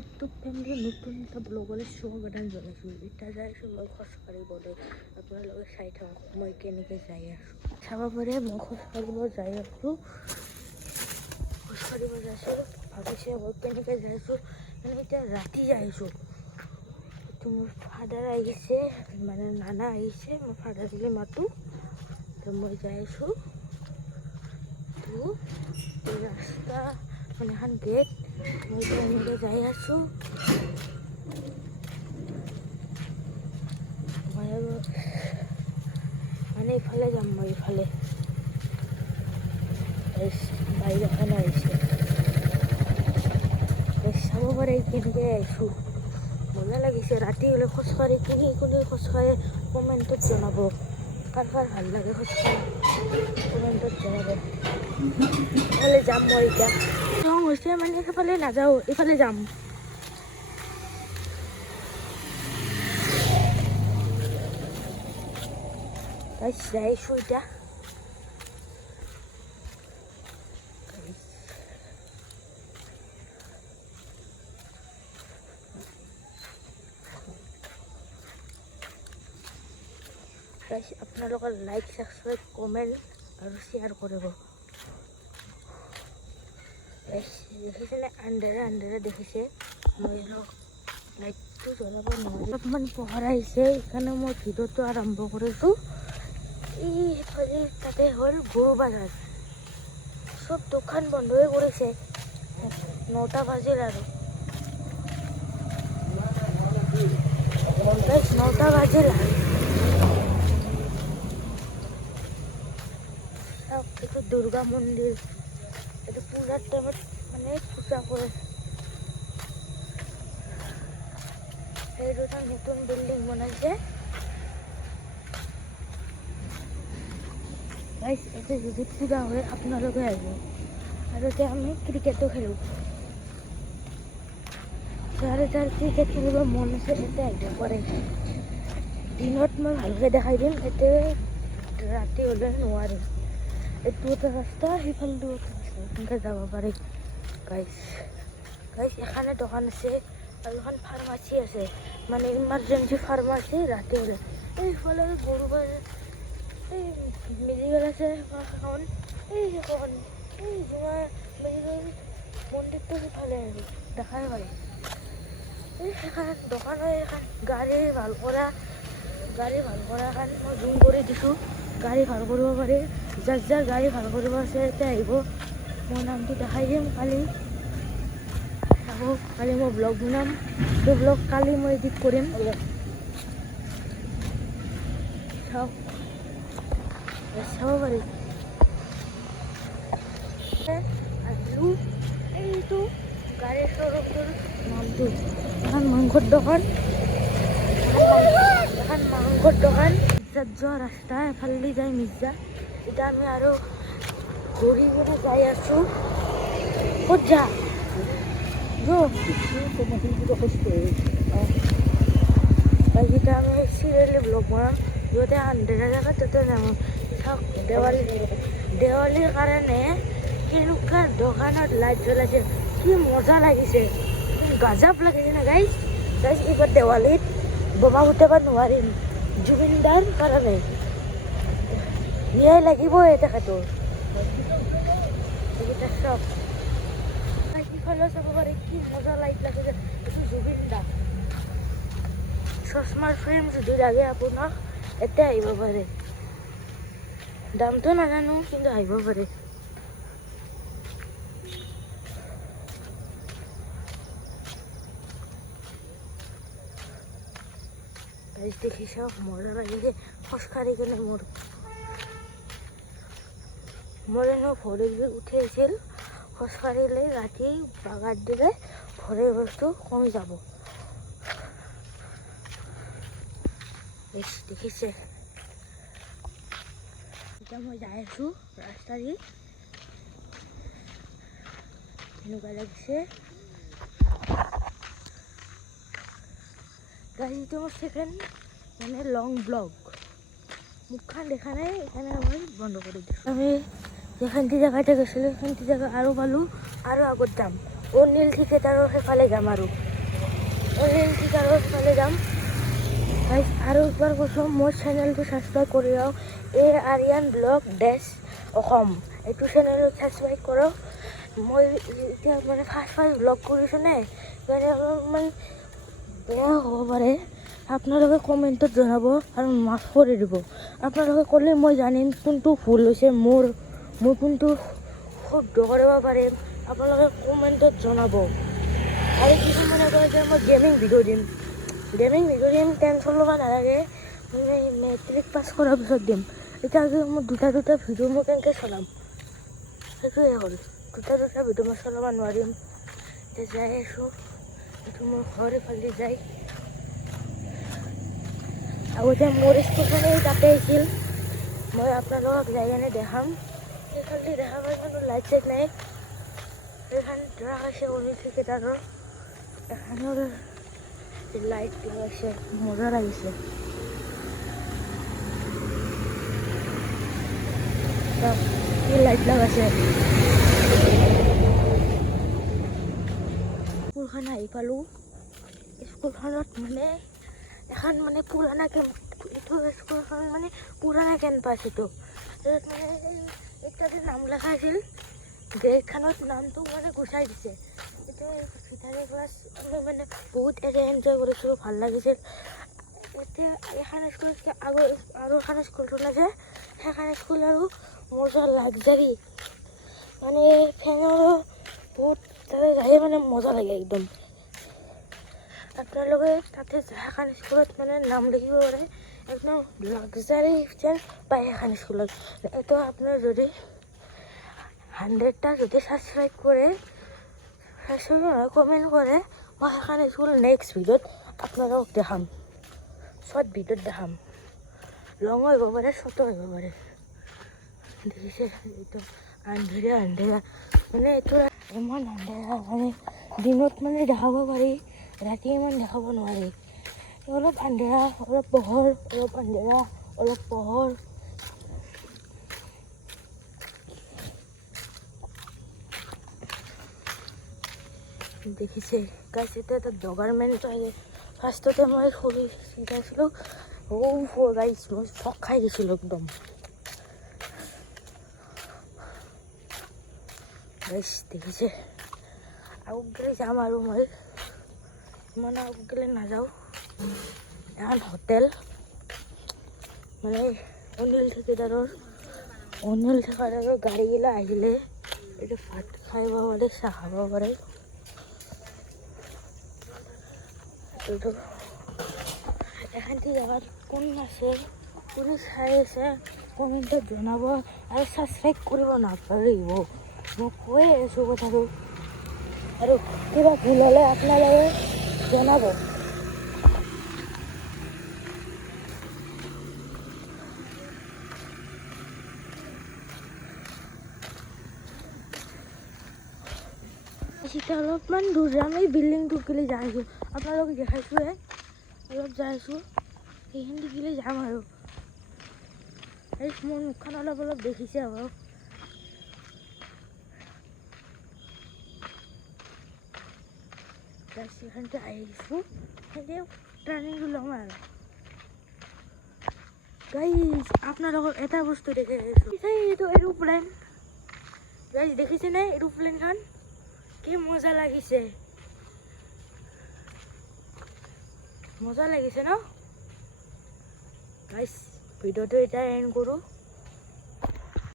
একটু ফ্যামিলি নতুন একটা ব্লগলে স্বাগতম জনাইছোঁ। এতিয়া যাই আছোঁ মই খোজকাঢ়িবলৈ। আপোনালোকে চাই থাকক মই কেনেকৈ যাই আছোঁ। চাব পাৰে মই খোজকাঢ়িব যাই আছোঁ। ভাবিছে মই কেনেকৈ যাই আছোঁ, মানে এতিয়া ৰাতি যাই আছোঁ। এইটো মোৰ ফাদাৰ আহিছে, মানে নানা আহিছে, মই ফাদাৰ বুলি মাতোঁ। তো মই যাই আছোঁ। তো ৰাস্তা মানে এখন গেট, মই এনেকৈ যাই আছোঁ। মই মানে ইফালে যাম, মই ইফালে বাইক এখন আহিছে। চাব পাৰে কেনেকৈ আহিছোঁ, মজা লাগিছে। ৰাতি হ'লে খোজকাঢ়ি কোনে খোজকাঢ়ে কমেণ্টত জনাব। কাৰ ভাল লাগে খোজকাঢ়ি কমেণ্টত জনাব। ইফালে যাম মই এতিয়া। ৰং হৈছে মানে সেইফালে নাযাওঁ, এইফালে যাম। যাইছোঁ এতিয়া। আপোনালোকৰ লাইক, ছাবস্ক্ৰাইব, কমেণ্ট আৰু শ্বেয়াৰ কৰিব। দেখিছেনে আন্ধাৰে দেখিছে, মই লাইটটো জ্বলাব নোৱাৰোঁ। অলপমান পোহৰ আহিছে, সেইকাৰণে মই ভিডিঅ'টো আৰম্ভ কৰিছোঁ। এইফালে তাতে হ'ল গৰু বাজাৰ। চব দোকান বন্ধই কৰিছে, 9টা বাজিল আৰু 9টা বাজিল। এইটো দুৰ্গা মন্দিৰ, এইটো পূজাৰ টাইমত মানে পূজা কৰে। সেইটো এটা নতুন বিল্ডিং বনাইছে। এইটো যদি পূজা হয় আপোনালোকে আহিব। আৰু এতিয়া আমি ক্ৰিকেটো খেলোঁ। যাৰ ক্ৰিকেট খেলিব মন আছে এতিয়া আহিব পাৰে। দিনত মই ভালকৈ দেখাই দিম, এতিয়া ৰাতি হ'লে নোৱাৰিম। এইটো এটা ৰাস্তা, সেইফালেও এটা ৰাস্তা, এনেকৈ যাব পাৰে। গাইছ এখানে দোকান আছে আৰু এখন ফাৰ্মাচী আছে, মানে ইমাৰ্জেঞ্চি ফাৰ্মাচী। ৰাতি হ'লে এইফালে গৰু এই মেডিকেল আছে, সেইখন সেইখন মেডিকেল মন্দিৰটো সিফালে আৰু দেখাই পায়। সেইখন দোকান হয়, এখন গাড়ী ভাল কৰা এখন মই জুম কৰি দিছোঁ। গাড়ী ভাল কৰিব পাৰি, যাৰ গাড়ী ভাল কৰিব আছে এতিয়া আহিব। মই নামটো দেখাই দিম। কালি মই ব্লগ বনাম, সেইটো ব্লগ কালি মই এডিট কৰিম। চাব পাৰি। আৰু এইটো গাড়ীৰ শ্ব'ৰুমটোৰ নামটো এখন মাংসৰ দোকান। মিৰ্জাত যোৱা ৰাস্তা এফালেদি যায় মিৰ্জা। এতিয়া আমি আৰু ঘূৰি ঘূৰি যাই আছোঁ। ক'ত যা এতিয়া আমি চিৰিয়েলি ব্লগ বনাম, য'তে আন্ধেৰা জেগা তাতে নামো। চাওক দেৱালীৰ কাৰণে কেনেকুৱা দোকানত লাইট জ্বলাইছে, কি মজা লাগিছে, গাজাব লাগিছে না গাইজ। এইবাৰ দেৱালীত বোমা ফুটাব নোৱাৰিম, জুবিন দাৰ কাৰণে ন্যায় লাগিবই তেখেতৰ। চাওক সিফালেও চাব পাৰে, কি মজা লাইট লাগিছে। এইটো জুবিন দা চশমাৰ ফ্ৰেম যদি লাগে আপোনাক এতিয়া আহিব পাৰে। দামটো নাজানো, কিন্তু আহিব পাৰে। দেখি চাওক মজা লাগিছে খোজকাঢ়ি কিনে। মোৰ এনেও ভৰি বিষ উঠি আহিছিল, খোজকাঢ়িলে ৰাতি বাগাৰ দিলে ভৰিৰ বিষটো কমি যাব। দেখিছে, এতিয়া মই যাই আছোঁ ৰাস্তা দি, এনেকুৱা লাগিছে। গাড়ীটো মোৰ ছেকেণ্ড মানে লং ব্লগ, মুখখন দেখা নাই, সেইকাৰণে মই বন্ধ কৰি দিছোঁ। আমি যেখানটি জেগাতে গৈছিলোঁ সেইখানটি জেগা আৰু পালোঁ, আৰু আগত যাম। অনিল ঠিকেদাৰৰ সেইফালে যাম আৰু অনিল ঠিকেদাৰৰ সেইফালে যাম। আৰু একবাৰ কৈছোঁ মোৰ চেনেলটো ছাবস্ক্ৰাইব কৰি লওক, আৰিয়ান ব্লগ ডেছ অসম, এইটো চেনেলটো ছাবস্ক্ৰাইব কৰক। মই এতিয়া মানে ফাৰ্ষ্ট ব্লগ কৰিছোঁ নে, সেইকাৰণে অলপমান বেয়া হ'ব পাৰে। আপোনালোকে কমেণ্টত জনাব আৰু মাফ কৰি দিব। আপোনালোকে ক'লে মই জানিম কোনটো ভুল হৈছে মোৰ কোনটো শুদ্ধ কৰিব পাৰিম। আপোনালোকে কমেণ্টত জনাব। আৰু কিছুমানে কয় যে মই গেমিং ভিডিঅ' দিম, টেনশ্যন ল'ব নালাগে। মই মেট্ৰিক পাছ কৰাৰ পিছত দিম। এতিয়া মোৰ দুটা ভিডিঅ' মই কেনেকৈ চলাম, সেইটোৱে হ'ল। দুটা ভিডিঅ' মই চলাব নোৱাৰিম। এতিয়া যাই আছোঁ, এইটো মোৰ ঘৰ এইফালে যায়। আগতে মোৰ স্কুলখনেই তাতে আছিল। মই আপোনালোকক যাই কেনে দেখাম। সেইফালে দেখা পাই কিন্তু লাইট চাইট নাই। সেইখন লগাইছে অনিল ঠিকেদাৰৰ, এখনৰ লাইট লগাইছে, মজা লাগিছে। কি লাইট লগাইছে। স্কুলখন আহি পালোঁ। স্কুলখনত মানে এখন মানে পুৰণা এইটো স্কুলখন মানে পুৰণা কেম্পাছ এইটো। তাত মানে ইত্যাদি নাম লেখা আছিল, গেটখনত নামটো মানে গুচাই দিছে। এইটো ভিতৰৰ ক্লাছ আমি মানে বহুত এনজয় কৰিছোঁ, ভাল লাগিছিল। এতিয়া এখন স্কুল আৰু এখন স্কুল আছে, সেইখন স্কুল আৰু মজা লাগজাৰী, মানে ফেনৰো বহুত তাতে যাই মানে মজা লাগে একদম। আপোনালোকে তাতে এখন স্কুলত মানে নাম লিখিব পাৰে, একদম লাগজাৰী যেন পায় এখন স্কুলত। এইটো আপোনাৰ যদি 100টা যদি ছাবস্ক্ৰাইব কৰে, কমেণ্ট কৰে, মই সেইখন স্কুল নেক্সট ভিডিঅ'ত আপোনালোকক দেখাম, শ্বৰ্ট ভিডিঅ'ত দেখাম। লং হ'ব পাৰে, শ্বৰ্টো হ'ব পাৰে। দেখিছে এইটো আন্ধেৰা মানে এইটো ইমান আন্ধেৰা, মানে দিনত মানে দেখাব পাৰি, ৰাতি ইমান দেখাব নোৱাৰি। অলপ আন্ধেৰা, অলপ পোহৰ, অলপ আন্ধেৰা, অলপ পোহৰ। দেখিছে গাইছ, এতিয়া এটা গভাৰ্ণমেণ্ট ফাৰ্ষ্টতে মই সৰু শিকাইছিলোঁ। গাইছ মই চক খাই দিছিলোঁ একদম। গাইছ দেখিছে, আগলৈ যাম আৰু মই ইমান আগলৈ নাযাওঁ। এখন হোটেল মানে অনিল ঠিকেদাৰৰ গাড়ীগিলা আহিলে এইটো ভাত খাব পাৰে, চাহ খাব পাৰে। এইটো এখানটি জেগাত কোন আছে, কোনে চাই আছে, কমেণ্টত জনাব আৰু ছাবস্ক্ৰাইব কৰিব নাপাহৰিব। মই কৈ আছোঁ কথাটো, আৰু কিবা ভুল হ'লে আপোনালোকে জনাব। এতিয়া অলপমান দূৰ যাম, এই বিল্ডিংটোৰ গিলি যাই আছোঁ, আপোনালোকে দেখাইছোঁহে। অলপ যাই আছোঁ, সেইখিনি গিলি যাম আৰু এই মোৰ মুখখন অলপ দেখিছে আৰু সেইখানতে আহিছোঁ, সেইখিনি টাৰ্ণিংটো ল'ম আৰু। গাইজ আপোনালোকক এটা বস্তু দেখাই আছোঁ, এইটো এৰোপ্লেন। গাইজ দেখিছেনে এৰোপ্লেনখন, কি মজা লাগিছে, মজা লাগিছে ন। গাইজ ভিডিঅ'টো এতিয়া এণ্ড কৰোঁ।